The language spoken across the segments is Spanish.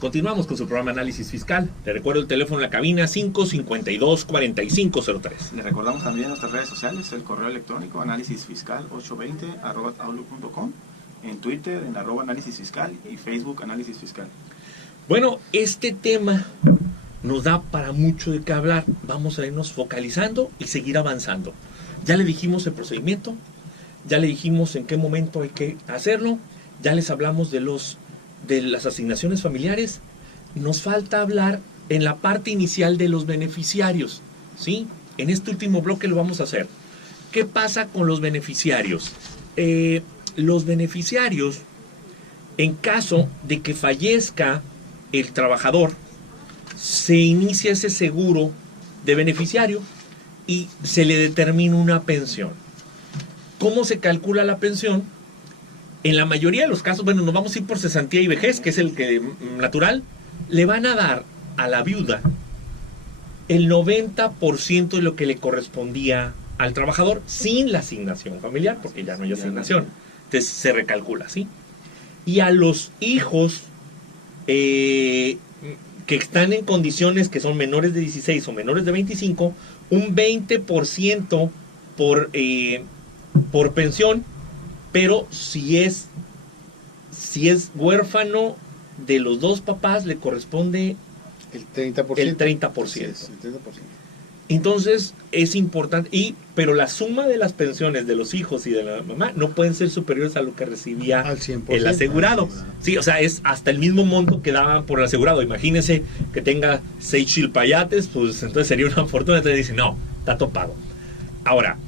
Continuamos con su programa Análisis Fiscal. Le recuerdo el teléfono en la cabina 552-4503. Le recordamos también nuestras redes sociales, el correo electrónico analisisfiscal820@outlook.com, en Twitter en @analisisfiscal y Facebook Análisis Fiscal. Bueno, este tema nos da para mucho de qué hablar. Vamos a irnos focalizando y seguir avanzando. Ya le dijimos el procedimiento, ya le dijimos en qué momento hay que hacerlo, ya les hablamos de las asignaciones familiares. Nos falta hablar en la parte inicial de los beneficiarios, ¿sí? En este último bloque lo vamos a hacer. ¿Qué pasa con los beneficiarios? Los beneficiarios, en caso de que fallezca el trabajador, se inicia ese seguro de beneficiario y se le determina una pensión. ¿Cómo se calcula la pensión? En la mayoría de los casos, bueno, nos vamos a ir por cesantía y vejez, que es el que natural, le van a dar a la viuda el 90% de lo que le correspondía al trabajador sin la asignación familiar, porque ya no hay asignación. Entonces se recalcula, ¿sí? Y a los hijos que están en condiciones que son menores de 16 o menores de 25, un 20% por pensión, pero si es huérfano de los dos papás, le corresponde el 30%. El 30%. Sí, el 30%. Entonces es importante, pero la suma de las pensiones de los hijos y de la mamá no pueden ser superiores a lo que recibía al 100%, el asegurado. Sí, o sea, es hasta el mismo monto que daban por el asegurado. Imagínense que tenga 6 chilpayates, pues entonces sería una fortuna. Entonces dice, no, está topado. Ahora,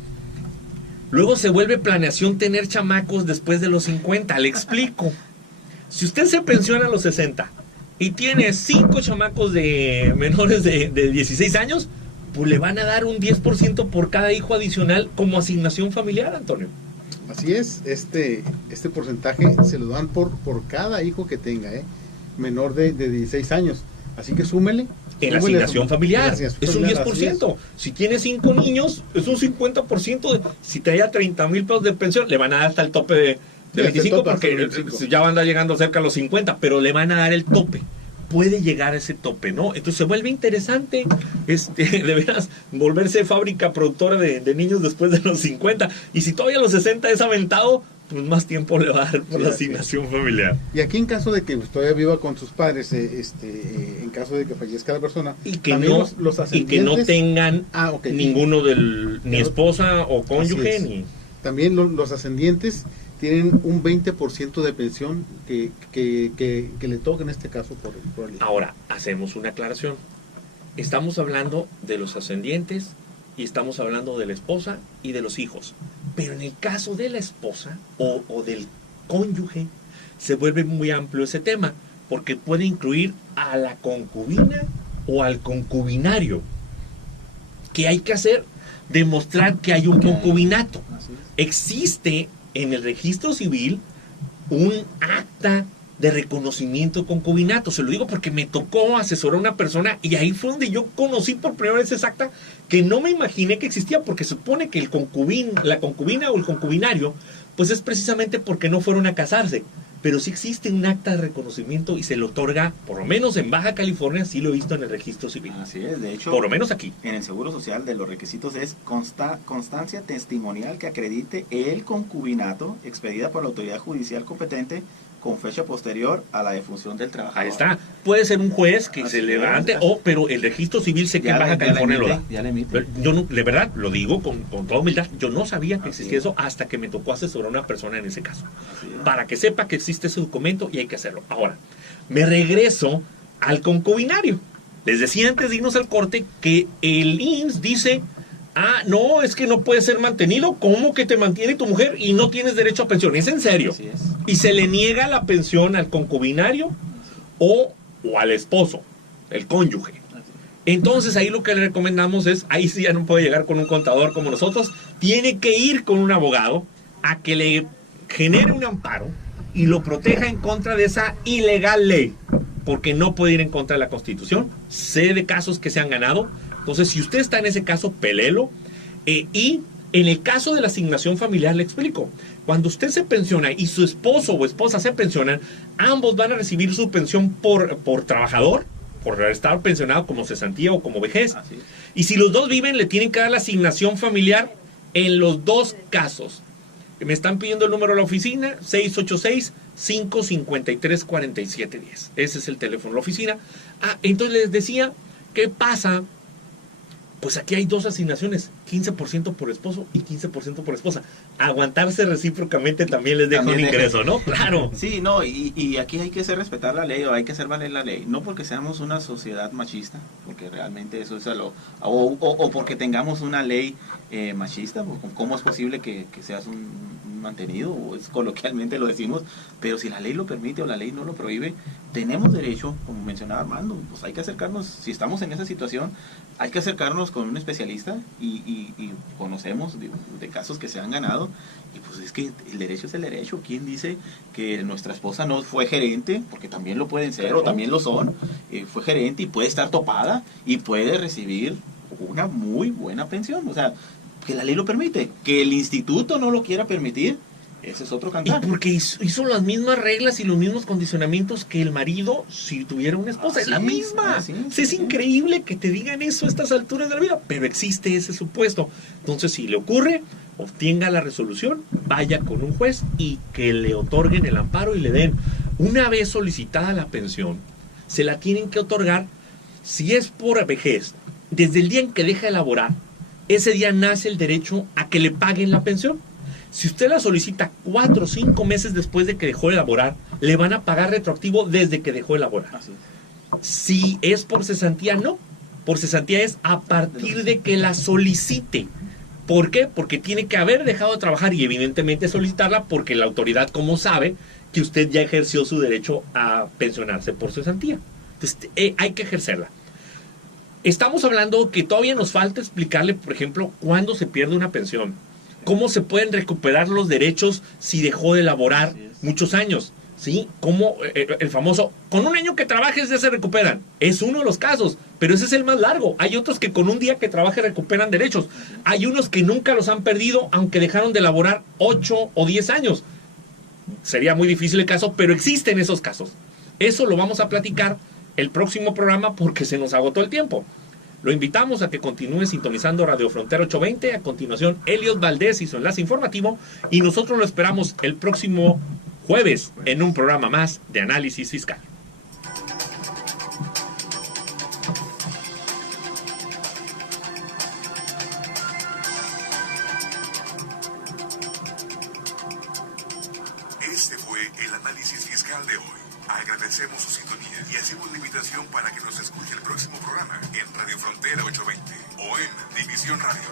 luego se vuelve planeación tener chamacos después de los 50. Le explico. Si usted se pensiona a los 60 y tiene 5 chamacos de menores de 16 años, pues le van a dar un 10% por cada hijo adicional como asignación familiar, Antonio. Así es, este porcentaje se lo dan por cada hijo que tenga, menor de 16 años. Así que súmele. En la asignación familiar, es un 10%. Si tiene 5 niños, es un 50%. Si traía 30,000 pesos de pensión, le van a dar hasta el tope de 25, porque ya van a andar llegando cerca a los 50, pero le van a dar el tope. Puede llegar a ese tope, ¿no? Entonces se vuelve interesante, de veras, volverse fábrica productora de niños después de los 50. Y si todavía a los 60 es aventado, pues más tiempo le va a dar por la asignación familiar. Y aquí en caso de que todavía viva con sus padres, en caso de que fallezca la persona, y que no, los ascendientes, y que no tengan ninguno ni esposa o cónyuge, ni... También los ascendientes tienen un 20% de pensión que le toca en este caso por el hijo. Ahora, hacemos una aclaración. Estamos hablando de los ascendientes y estamos hablando de la esposa y de los hijos. Pero en el caso de la esposa o del cónyuge, se vuelve muy amplio ese tema, porque puede incluir a la concubina o al concubinario. ¿Qué hay que hacer? Demostrar que hay un concubinato. Existe en el registro civil un acta de reconocimiento de concubinato. Se lo digo porque me tocó asesorar a una persona y ahí fue donde yo conocí por primera vez esa acta, que no me imaginé que existía, porque se supone que la concubina o el concubinario pues es precisamente porque no fueron a casarse. Pero sí existe un acta de reconocimiento y se le otorga, por lo menos en Baja California, sí lo he visto en el registro civil. Así es, de hecho, por lo menos aquí. En el Seguro Social, de los requisitos es constancia testimonial que acredite el concubinato expedida por la autoridad judicial competente con fecha posterior a la defunción del trabajador. Ahí está. Puede ser un juez que se levante, pero el registro civil sé que en Baja California lo da. Yo no, de verdad, lo digo con toda humildad, yo no sabía que existía eso hasta que me tocó asesorar a una persona en ese caso. Para que sepa que existe ese documento y hay que hacerlo. Ahora, me regreso al concubinario. Les decía antes de irnos al corte que el IMSS dice... no, es que no puede ser mantenido. ¿Cómo que te mantiene tu mujer y no tienes derecho a pensión? ¿Es en serio? Así es. Y se le niega la pensión al concubinario o al esposo, el cónyuge. Entonces ahí lo que le recomendamos es, ahí sí ya no puede llegar con un contador como nosotros, tiene que ir con un abogado a que le genere un amparo y lo proteja en contra de esa ilegal ley, porque no puede ir en contra de la Constitución. Sé de casos que se han ganado. Entonces, si usted está en ese caso, pelelo. Y En el caso de la asignación familiar, le explico. Cuando usted se pensiona y su esposo o esposa se pensionan, ambos van a recibir su pensión por trabajador, por estar pensionado como cesantía o como vejez. Así es. Y si los dos viven, le tienen que dar la asignación familiar en los dos casos. Me están pidiendo el número de la oficina, 686-553-4710. Ese es el teléfono de la oficina. Entonces les decía, ¿qué pasa? Pues aquí hay dos asignaciones, 15% por esposo y 15% por esposa. Aguantarse recíprocamente también les deja un ingreso, ¿no? Claro. Sí, no, y aquí hay que hacer respetar la ley, o hay que hacer valer la ley. No porque seamos una sociedad machista, porque realmente eso es o porque tengamos una ley machista, ¿cómo es posible que seas un mantenido? O es, coloquialmente lo decimos, pero si la ley lo permite o la ley no lo prohíbe, tenemos derecho, como mencionaba Armando, pues hay que acercarnos, si estamos en esa situación, hay que acercarnos con un especialista y conocemos de casos que se han ganado, y pues es que el derecho es el derecho. ¿Quién dice que nuestra esposa no fue gerente? Porque también lo pueden ser, o también lo son, fue gerente y puede estar topada y puede recibir una muy buena pensión. O sea, que la ley lo permite, que el instituto no lo quiera permitir, ese es otro cantar. Y porque hizo las mismas reglas y los mismos condicionamientos que el marido si tuviera una esposa. Es la misma. Es increíble que te digan eso a estas alturas de la vida, pero existe ese supuesto. Entonces, si le ocurre, obtenga la resolución, vaya con un juez y que le otorguen el amparo y le den. Una vez solicitada la pensión, se la tienen que otorgar, si es por vejez, desde el día en que deja de laborar, ese día nace el derecho a que le paguen la pensión. Si usted la solicita 4 o 5 meses después de que dejó de laborar, le van a pagar retroactivo desde que dejó de laborar. Así es. Si es por cesantía, no. Por cesantía es a partir de que la solicite. ¿Por qué? Porque tiene que haber dejado de trabajar y evidentemente solicitarla porque la autoridad, como sabe, que usted ya ejerció su derecho a pensionarse por cesantía. Entonces, hay que ejercerla. Estamos hablando que todavía nos falta explicarle, por ejemplo, cuándo se pierde una pensión. Cómo se pueden recuperar los derechos si dejó de laborar muchos años. ¿Sí? Como el famoso, con un año que trabajes ya se recuperan. Es uno de los casos, pero ese es el más largo. Hay otros que con un día que trabaje recuperan derechos. Hay unos que nunca los han perdido, aunque dejaron de laborar 8 o 10 años. Sería muy difícil el caso, pero existen esos casos. Eso lo vamos a platicar el próximo programa porque se nos agotó el tiempo. Lo invitamos a que continúe sintonizando Radio Frontera 820. A continuación, Eliot Valdés y su enlace informativo. Y nosotros lo esperamos el próximo jueves en un programa más de análisis fiscal. Este fue el análisis fiscal de hoy. Agradecemos su sintonía y hacemos la invitación para que nos escuche el próximo programa en Radio Frontera 820 o en División Radio.